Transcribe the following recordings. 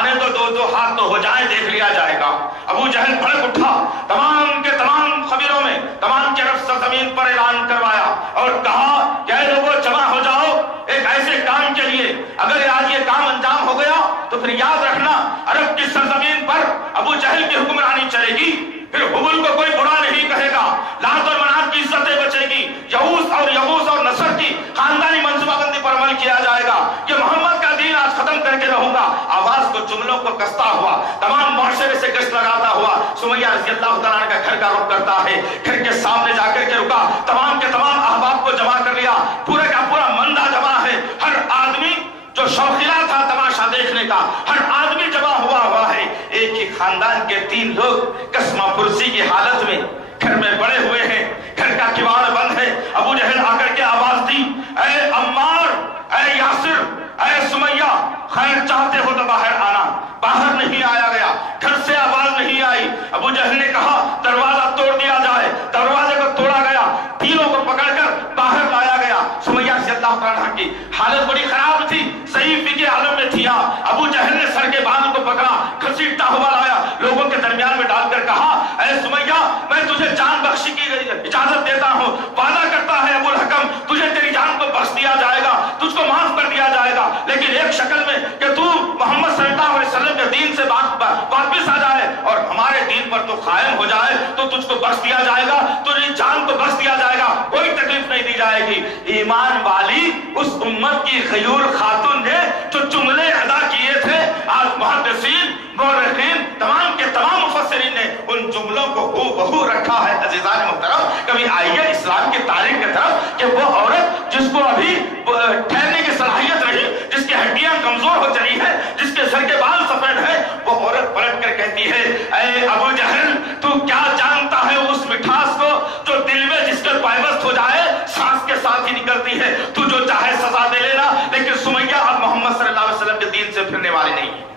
آنے تو دو ہاتھ تو ہو جائیں، دیکھ لیا جائے گا۔ ابو جہل بھڑک اٹھا، تمام کے تمام خبروں میں تمام کی طرف سرزمین پر اعلان کروایا اور کہا کہ اے لوگوں جمع ہو جاؤ ایک ایسے کام کے لیے، اگر آج یہ کام انجام ہو گیا تو پھر یاد رکھنا عرب کی سرزمین پر ابو جہل کی حکمرانی چلے گی، پھر حبل کو کوئی برا نہیں کہے گا، لات اور منات کی عزتیں بچے گی، یغوث اور نصر کی خاندانی منصوبہ بندی پر عمل کیا جائے گا کہ محمد کا دین آج ختم کر کے رہوں گا۔ آواز کو جملوں کو کستا ہوا تمام معاشرے سے گشت لگاتا ہوا سمیہ رضی اللہ تعالیٰ کا گھر کا رخ کرتا ہے، گھر کے سامنے جا کر کے رکا، تمام کے تمام احباب کو جمع کر لیا، پورے کا پورا مندہ جمع ہے، ہر آدمی جو شوقیہ تھا تماشا دیکھنے کا، ہر آدمی جمع ہوا ہے۔ ایک ہی خاندان کے 3 لوگ کسمہ پرسی کی حالت میں گھر میں بڑے ہوئے ہیں، گھر کا کواڑ بند ہے۔ ابو جہل آ کر کے آواز دی، اے عمار، اے یاسر، اے سمیہ، خیر چاہتے ہو تو باہر آنا۔ باہر نہیں آیا گیا، گھر سے آواز نہیں آئی۔ ابو جہل نے کہا دروازہ توڑ دیا جائے، دروازے کو توڑا گیا، تینوں کو پکڑ کر باہر لایا گیا۔ سمیہ رضی اللہ عنہا کی حالت بڑی خراب تھی، ضعیفی کے عالم میں تھی۔ ابو جہل نے سر کے بال کو پکڑا، گھسیٹتا ہوا لایا، لوگوں کے درمیان میں ڈال کر کہا اے سمیہ، میں تجھے جان بخشی کی اجازت دیتا ہوں، وعدہ کرتا ہے ابو الحکم تجھے تیری جان کو بخش دیا جائے گا، تجھ کو معاف کر دیا جائے گا، لیکن ایک شکل میں کہ تو محمد صلی اللہ علیہ وسلم کے دین سے واپس آ جائے اور ہمارے دین پر تو قائم ہو جائے تو تجھ کو بخش دیا جائے گا، تجھے جان کو بخش دیا جائے گا، کوئی تکلیف نہیں دی جائے گی۔ ایمان والی اس امت کی غیور خاتون نے جو جملے ادا کیے تھے، آج محدثین، مورخین، تمام کے تمام مفسرین نے ان جملوں کو بہو رکھا ہے۔ عزیزان محترم، کبھی آئیے اسلام کی تاریخ کی طرف کہ وہ عورت جس کو ابھی ٹھہرنے کی صلاحیت نہیں، جس کی ہڈیاں کمزور ہو چلی ہے، جس کے سر کے بال سفید ہے، وہ عورت پلٹ کر کہتی ہے اے ابو جہل، تو کیا جانتا ہے اس مٹھاس کو جو دل میں جس کے پائبست ہو جائے سانس کے ساتھ ہی نکلتی ہے، تو جو چاہے سزا دے لینا، لیکن سمیہ اب محمد صلی اللہ علیہ وسلم کے دین سے پھرنے والی نہیں ہے۔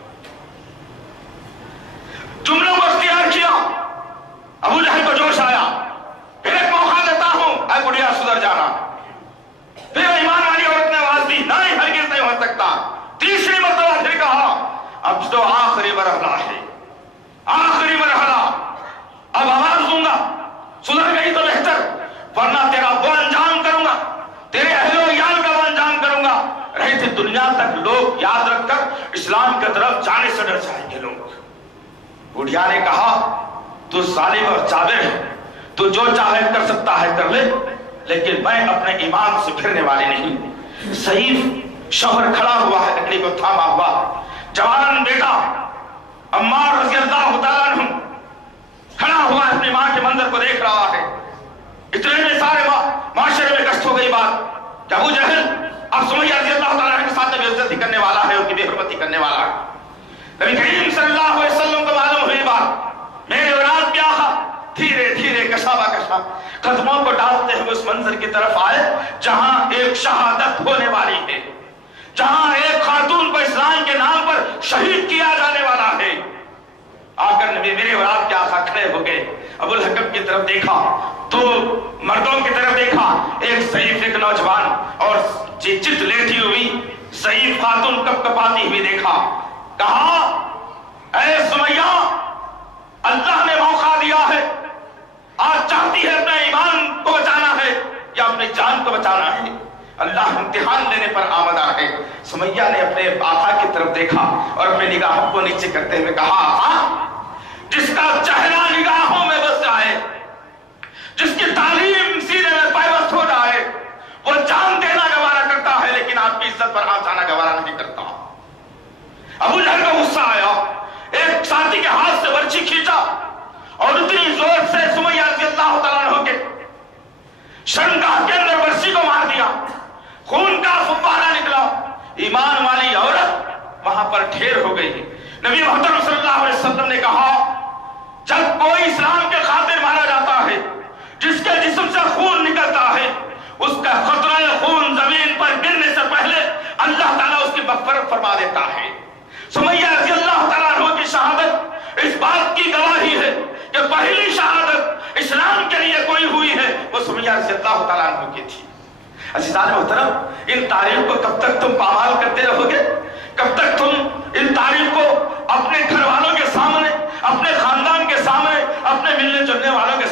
جملوں کو اختیار کیا، ابو جہل کو جوش آیا، پھر ایک موقع دیتا ہوں، اے بڑھیا سدھر جانا۔ پھر ایمان والی عورت نے آواز دی، نہیں ہرگز نہیں ہو سکتا۔ تیسری مرتبہ پھر کہا اب تو آخری مرحلہ ہے، آخری مرحلہ، اب آواز دوں گا، سدھر گئی تو بہتر، ورنہ تیرا وہ انجام کروں گا، تیرے اہل و عیال کا وہ انجام کروں گا۔ رہے تھے دنیا تک لوگ یاد رکھ کر اسلام کی طرف جانے سے ڈر جائیں گے لوگ۔ بڑھیا نے کہا تو ظالم اور جابر ہے، تو جو چاہے کر سکتا ہے کر لے، لیکن میں اپنے ایمان سے پھرنے والی نہیں۔ سیف شوہر کھڑا ہوا ہے، لکڑی کو تھاما ہوا، جوان بیٹا عمار رضی اللہ تعالیٰ عنہ کھڑا ہوا ہے، اپنی ماں کے منظر کو دیکھ رہا ہے۔ اتنے میں سارے معاشرے میں گشت ہو گئی بات کہ ابو جہل اب سمیہ رضی اللہ تعالیٰ عنہ کے ساتھ بے عزتی کرنے والا ہے، ان کی بے حرمتی کرنے والا ہے۔ نبی کریم صلی اللہ علیہ وسلم کو معلوم ہوئی بات، میرے اولاد کیا ہے، دھیرے دھیرے کشا با کشا قدموں کو ڈالتے ہوئے اس منظر کی طرف آئے جہاں ایک شہادت ہونے والی ہے، جہاں ایک خاتون کو اسلام کے نام پر شہید کیا جانے والا ہے۔ آ کر نبی میرے اولاد کے آقا کھڑے ہو گئے، ابو الحکم کی طرف دیکھا تو مردوں کی طرف دیکھا، ایک ضعیف ایک نوجوان اور چت لیٹی ہوئی ضعیف خاتون کپ کپاتی ہوئی دیکھا، کہا اے سمیہ، اللہ نے موقع دیا ہے، آج چاہتی ہے اپنے ایمان کو بچانا ہے یا اپنی جان کو بچانا ہے، اللہ امتحان لینے پر آمدہ ہے۔ سمیہ نے اپنے آقا کی طرف دیکھا اور اپنے نگاہوں کو نیچے کرتے ہوئے کہا آقا، جس کا چہرہ نگاہوں میں بس جائے، جس کی تعلیم سینے میں پیوست ہو جائے، وہ جان دینا گوارا کرتا ہے لیکن آپ کی عزت پر آنچ آنا گوارا نہیں کرتا۔ ابو جہل کو غصہ آیا، ایک ساتھی کے ہاتھ سے برچھی کھینچا اور اتنی زور سے سمیہ رضی اللہ تعالیٰ عنہ کے شرمگاہ کے اندر برچھی کو مار دیا، خون کا فوارہ نکلا۔ ایمان والی عورت وہاں پر ڈھیر ہو گئی۔ نبی محترم صلی اللہ علیہ وسلم نے کہا جب کوئی اسلام کے خاطر مارا جاتا ہے، جس کے جسم سے خون نکلتا ہے، اس کا خطرہ خون زمین پر گرنے سے پہلے اللہ تعالیٰ اس کی مغفرت فرما دیتا ہے۔ سمیہ رضی اللہ تعالیٰ عنہ کی شہادت اس بات کی گواہی ہے کہ پہلی شہادت اسلام کے لیے کوئی ہوئی ہے وہ سمیہ رضی اللہ تعالیٰ عنہ کی تھی۔ عزیزان محترم، ان تاریخ کو کب تک تم پامال کرتے رہو گے؟ کب تک تم ان تاریخ کو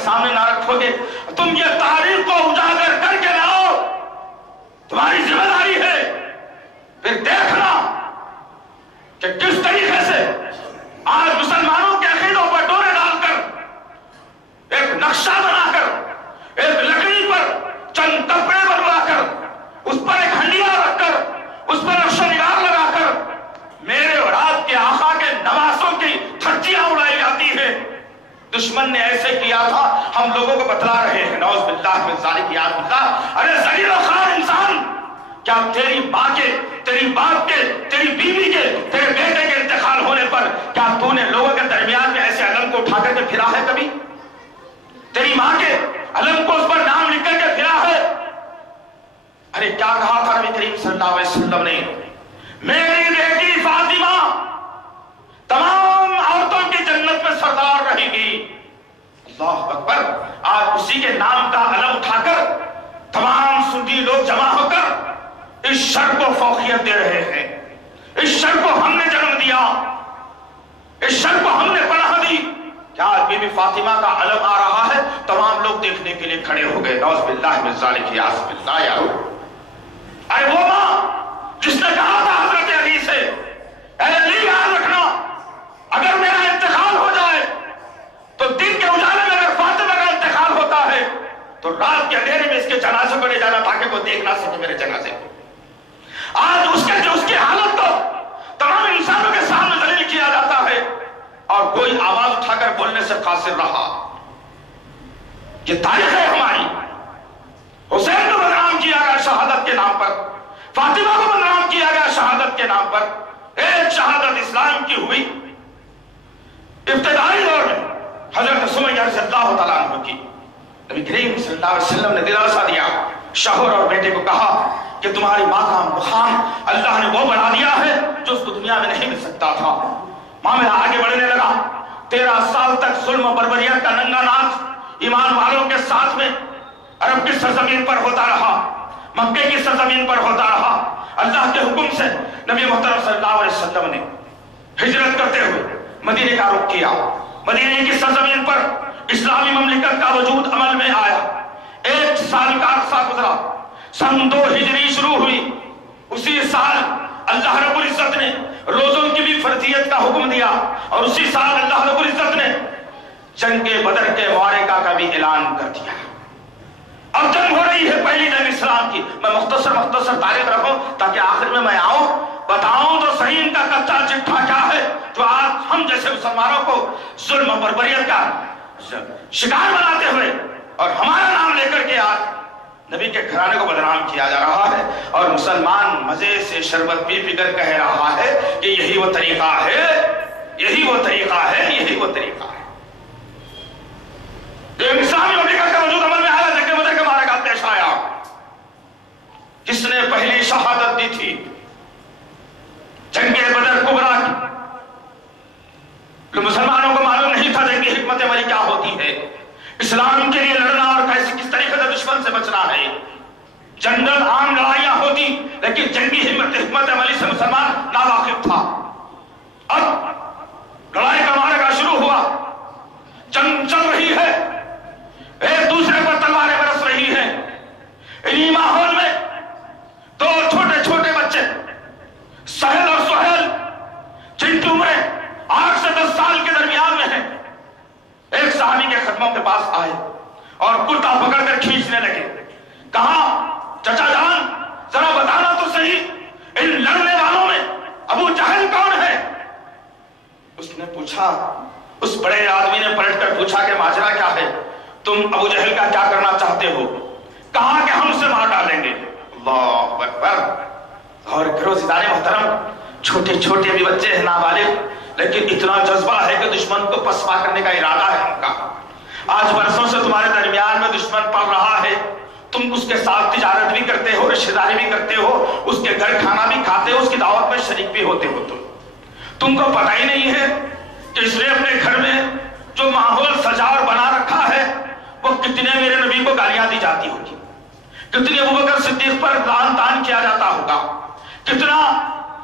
سامنے نہ رکھو گے، تم یہ تاریخ کو اجاگر کر کے لاؤ، تمہاری ذمہ داری ہے۔ پھر دیکھنا کہ کس طریقے سے آج مسلمانوں کے عقیدوں پر ڈورے ڈال کر، ایک نقشہ بنا کر، ایک لکڑی پر چند کپڑے بنوا کر، اس پر ایک ہنڈیا رکھ کر، اس پر نقش و نگار لگا کر میرے اور آپ کے آقا کے نواسوں کی دھجیاں اڑائی جاتی ہے۔ دشمن نے ایسے کیا تھا، ہم لوگوں کو بتلا رہے ہیں، نعوذ باللہ من ذالک، یا اللہ۔ ارے ذلیل و خوار انسان، کیا تیری ماں کے، تیری باپ کے، تیری بیوی کے، تیرے بیٹے کے انتقال ہونے پر کیا تو نے لوگوں کے درمیان میں ایسے علم کو اٹھا کر کے پھرا ہے کبھی؟ تیری ماں کے علم کو اس پر نام لکھ کر کے پھرا ہے؟ ارے کیا کہا تھا نبی کریم صلی اللہ علیہ وسلم نے؟ میری بیٹی فاطمہ تمام عورتوں کی جنت میں سردار رہے گی۔ اللہ اکبر۔ آج اسی کے نام کا علم اٹھا کر تمام سنی لوگ جمع ہو کر اس شر کو فوقیت دے رہے ہیں۔ اس شر کو ہم نے جنم دیا، اس شر کو ہم نے پناہ دی۔ کیا آج بی بی فاطمہ کا علم آ رہا ہے؟ تمام لوگ دیکھنے کے لیے کھڑے ہو گئے، نعوذ باللہ من ذالک، یا باللہ یا رب۔ ارے وہ ماں جس نے کہا تھا حضرت علی سے، اے علی یاد رکھنا، اگر میرا انتقال ہو جائے تو دن کے اجالے میں اگر فاطمہ کا انتقال ہوتا ہے تو رات کے اندھیرے میں اس کے جنازے کو لے جانا تاکہ وہ دیکھ نہ سکے میرے جنازے کو۔ آج اس کی حالت کو تمام انسانوں کے سامنے ذلیل کیا جاتا ہے اور کوئی آواز اٹھا کر بولنے سے قاصر رہا۔ یہ تاریخ ہے ہماری۔ حسین کو بدنام کیا گیا شہادت کے نام پر، فاطمہ کو بدنام کیا گیا شہادت کے نام پر۔ ایک شہادت اسلام کی ہوئی ابتدائی دور میں حضرت سمیہ رضی اللہ تعالیٰ عنہ کی۔ نبی کریم صلی اللہ علیہ وسلم نے دلاسا دیا، شوہر اور بیٹے کو کہا کہ تمہاری ماں کا مقام اللہ نے وہ بڑھا دیا ہے جو اس کو دنیا میں نہیں مل سکتا تھا۔ معاملہ آگے بڑھنے لگا، 13 سال تک ظلم و بربریت کا ننگا ناچ ایمان والوں کے ساتھ میں عرب کی سرزمین پر ہوتا رہا، مکے کی سرزمین پر ہوتا رہا۔ اللہ کے حکم سے نبی محترم صلی اللہ علیہ وسلم نے ہجرت کرتے ہوئے مدینے کا رخ کیا۔ مدینے کی سرزمین پر اسلامی مملکت کا وجود عمل میں آیا۔ 1 سال کا عرصہ گزرا، سن 2 ہجری شروع ہوئی۔ اسی سال اللہ رب العزت نے روزوں کی بھی فرضیت کا حکم دیا، اور اسی سال اللہ رب العزت نے جنگ بدر کے معرکہ کا بھی اعلان کر دیا۔ اب جنگ ہو رہی ہے پہلی جنگ اسلام کی۔ میں مختصر تاریخ رکھوں تاکہ آخر میں آؤں بتاؤں تو صحیح ان کا کچا چٹھا کیا ہے جو آج ہم جیسے مسلمانوں کو ظلم و بربریت کا شکار بناتے ہوئے اور ہمارا نام لے کر کے آج نبی کے گھرانے کو بدنام کیا جا رہا ہے، اور مسلمان مزے سے شربت پی پی کر کہہ رہا ہے کہ یہی وہ طریقہ ہے، یہی وہ طریقہ ہے، یہی وہ طریقہ ہے۔ اسلامی مملکت کا وجود عمل میں آیا، جنگ بدر کا معرکہ پیش آیا۔ کس نے پہلی شہادت دی تھی؟ جنگ بدر کبریٰ کی۔ مسلمانوں کو معلوم نہیں تھا جنگ کی حکمت عملی کیا ہوتی ہے، اسلام کے لیے لڑنا اور کس طریقے سے دشمن سے بچنا ہے۔ جنرل عام لڑائیاں ہوتی لیکن جنگی حکمت عملی سے مسلمان ناواقف تھا۔ اب لڑائی کا معرکہ شروع ہوا، جنگ چل رہی ہے، ایک دوسرے پر تلواریں برس رہی ہیں۔ انہی ماحول میں 2 چھوٹے چھوٹے بچے سہل اور سہیل، جن کی عمریں 8 سے 10 سال کے درمیان میں ہیں، ایک صحابی کے قدموں کے پاس آئے اور کرتا پکڑ کر کھینچنے لگے۔ کہا چچا جان ذرا بتانا تو صحیح، ان لڑنے والوں میں ابو جہل کون ہے؟ اس نے پوچھا، اس بڑے آدمی نے پلٹ کر پوچھا کہ ماجرا کیا ہے، تم ابو جہل کا کیا کرنا چاہتے ہو؟ کہا کہ ہم اسے مار ڈالیں گے۔ اللہ اکبر۔ اور کرو زیدان محترم، چھوٹے چھوٹے بھی بچے ہیں نابالغ، لیکن اتنا جذبہ ہے کہ دشمن کو پسپا کرنے کا ارادہ ہے ان کا۔ آج برسوں سے تمہارے درمیان میں دشمن پڑ رہا ہے، تم اس کے ساتھ تجارت بھی کرتے ہو، رشتہ داری بھی کرتے ہو، اس کے گھر کھانا بھی کھاتے ہو، اس کی دعوت میں شریک بھی ہوتے ہو۔ تم کو پتہ ہی نہیں ہے کہ اس نے اپنے گھر میں جو ماحول سجا اور بنا رکھا ہے وہ کتنے میرے نبی کو گالیاں دی جاتی ہوگی، کتنے ابوبکر صدیق پر لعن طعن کیا جاتا ہوگا، کتنا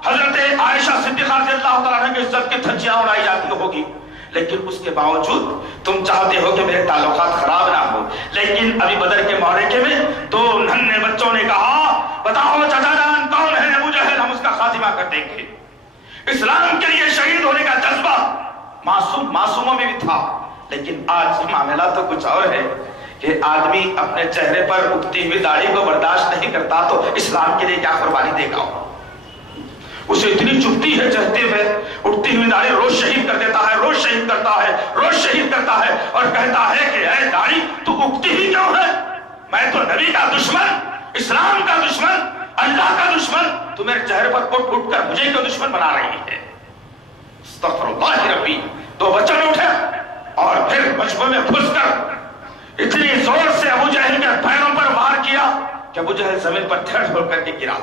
حضرت عائشہ صدیقہ رضی اللہ تعالیٰ عنہ کی عزت کی دھجیاں اڑائی جاتی ہوگی، لیکن اس کے باوجود تم چاہتے ہو کہ میرے تعلقات خراب نہ ہو. لیکن ابھی بدر کے معرکے میں دو ننھے بچوں نے کہا بتاؤ چچا جان کون ہے ابو جہل, ہم اس کا خاتمہ کر دیں گے. اسلام کے لیے شہید ہونے کا جذبہ معصوموں میں بھی تھا. لیکن آج معاملہ تو کچھ اور ہے کہ آدمی اپنے چہرے پر اگتی ہوئی داڑھی کو برداشت نہیں کرتا تو اسلام کے لیے کیا قربانی دے گا. اسے اتنی چبھتی ہے چہتے ہوئے اٹھتی ہوئی داڑھی, روز شہید کر دیتا ہے, روز شہید کرتا ہے, روز شہید کرتا ہے اور کہتا ہے کہ اے داڑھی تو اگتی ہی کیوں ہے, میں تو نبی کا دشمن, اسلام کا دشمن, اللہ کا دشمن, تو میرے چہرے پر اٹھ اٹھ کر مجھے کیوں دشمن بنا رہی ہے. استغفر اللہ ربی. دو بچوں نے اٹھے اور پھر مجمع میں گھس کر اتنی زور سے ابو جہل کے پیروں پر وار کیا کہ ابو جہل زمین پر دھڑ دھڑ کر کے گرا.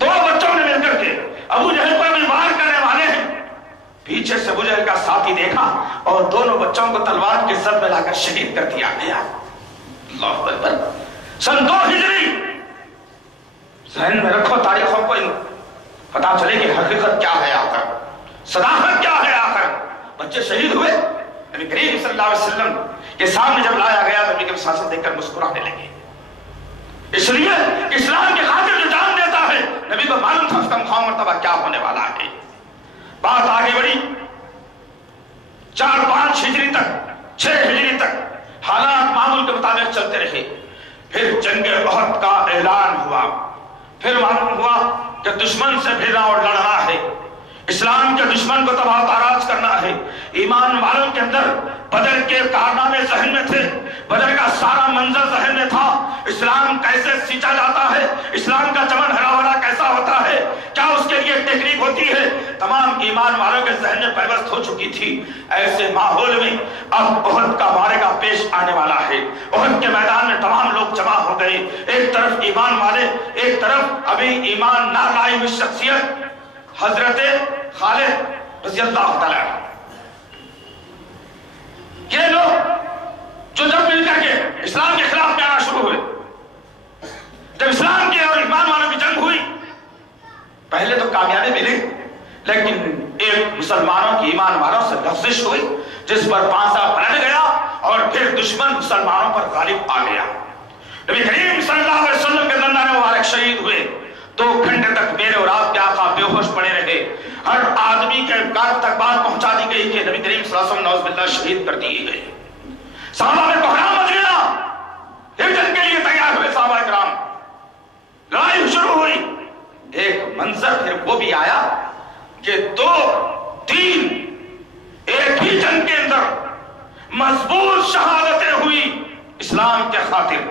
دو بچوں نے مل کر کے ابو جہل پر بھی وار کرنے والے ہیں. پیچھے سے ابو جہل کا ساتھی دیکھا اور دونوں بچوں کو تلوار کے زد میں لا کر شہید کر دیا گیا. اللہ اکبر. سن 2 ہجری. ذہن میں رکھو تاریخوں کو, پتا چلے کہ حقیقت کیا ہے آخر, صداقت کیا ہے آخر. بچے شہید ہوئے. نبی کریم صلی اللہ علیہ وسلم کے سامنے جب لایا گیا تو نبی کے مساجد دیکھ کر مسکرانے لگے. اس لیے اسلام کے خاطر جو جان دیتا ہے نبی کو معلوم تھا اس کا مقام مرتبہ کیا ہونے والا ہے. بات آگے بڑھی. 4-5 ہجری تک 6 ہجری تک حالات معمول کے مطابق چلتے رہے. پھر جنگ احد کا اعلان ہوا. پھر معلوم ہوا کہ دشمن سے بھیڑنا اور لڑنا ہے, اسلام کے دشمن کو تباہ تاراج کرنا ہے. ایمان والوں کے اندر بدر کے کارنامے ذہن میں تھے, بدر کا سارا منظر ذہن میں تھا. اسلام کیسے سینچا جاتا ہے, اسلام کا چمن ہرا بھرا کیسا ہوتا ہے, کیا اس کے لیے ٹیکنیک ہوتی ہے, تمام ایمان والوں کے ذہن میں پیوست ہو چکی تھی. ایسے ماحول میں اب احد کا معرکہ پیش آنے والا ہے. احد کے میدان میں تمام لوگ جمع ہو گئے. ایک طرف ایمان والے, ایک طرف ابھی ایمان نہ لائی ہوئی شخصیت حضرت خالد رضی اللہ تعالیٰ. یہ لوگ جو جب مل کر کے اسلام کے خلاف میں آنا شروع ہوئے, جب اسلام کے اور ایمان والوں کی جنگ ہوئی, پہلے تو کامیابی ملی لیکن ایک مسلمانوں کی ایمان والوں سے لفزش ہوئی جس پر پانسا پلٹ گیا اور پھر دشمن مسلمانوں پر غالب آ گیا. نبی کریم صلی اللہ علیہ وسلم کے دندان مبارک شہید ہوئے. 2 گھنٹے تک میرے اور آپ کے آقا بے ہوش پڑے رہے. ہر آدمی کے کان تک بات پہنچا دی گئی کہ نبی کریم صلی اللہ علیہ وسلم نعوذ باللہ شہید کر دیے گئے. صحابہ میں بحران مچ گیا. ہجرت کے لیے تیار ہوئے صحابہ کرام. لڑائی شروع ہوئی. ایک منظر پھر وہ بھی آیا کہ 2-3 ایک ہی جنگ کے اندر مضبوط شہادتیں ہوئی اسلام کے خاطر.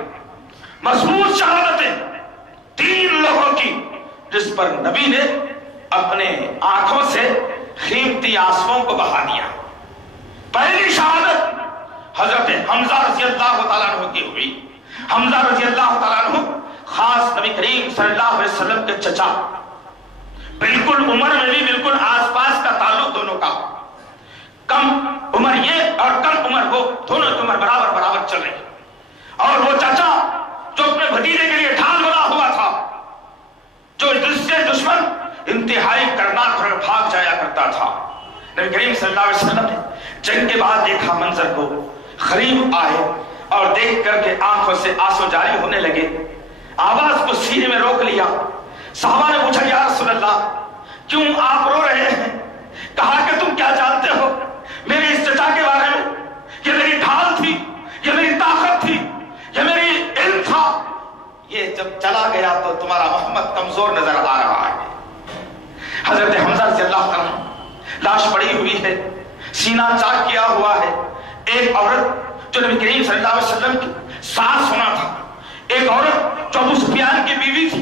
مضبوط شہادتیں 3 لوگوں کی جس پر نبی نے اپنے آنکھوں سے قیمتی آنسوؤں کو بہا دیا. پہلی شہادت حضرت حمزہ رضی اللہ تعالیٰ عنہ کی ہوئی. حمزہ رضی اللہ تعالیٰ عنہ خاص نبی کریم صلی اللہ علیہ وسلم کے چچا, بالکل عمر میں بھی بالکل آس پاس کا تعلق دونوں کا. کم عمر یہ اور کم عمر وہ, دونوں کی عمر برابر برابر چل رہی. اور وہ چچا جو اپنے بھتیجے کے لیے ڈھال بنا ہوا تھا, جو جس سے دشمن انتہائی کرناک اور بھاگ جایا کرتا تھا. نبی کریم صلی اللہ علیہ وسلم نے جنگ کے بعد دیکھا منظر کو, قریب آئے اور دیکھ کر کے آنکھوں سے آنسو جاری ہونے لگے. آواز کو سینے میں روک لیا. صحابہ نے پوچھا یا رسول اللہ کیوں آپ رو رہے ہیں؟ کہا کہ تم کیا جانتے ہو میرے اس چچا کے بارے میں؟ یہ میری ڈھال تھی, یہ میری طاقت تھی, یہ میری علم تھا. یہ جب چلا گیا تو تمہارا محمد کمزور نظر آ رہا ہے. حضرت حمزہ رضی اللہ عنہ لاش پڑی ہوئی ہے, سینہ چاک کیا ہوا ہے. ایک عورت جو نبی کریم صلی اللہ علیہ وسلم کی ساس ہونا تھا, ایک عورت جو ابو سفیان کی بیوی تھی,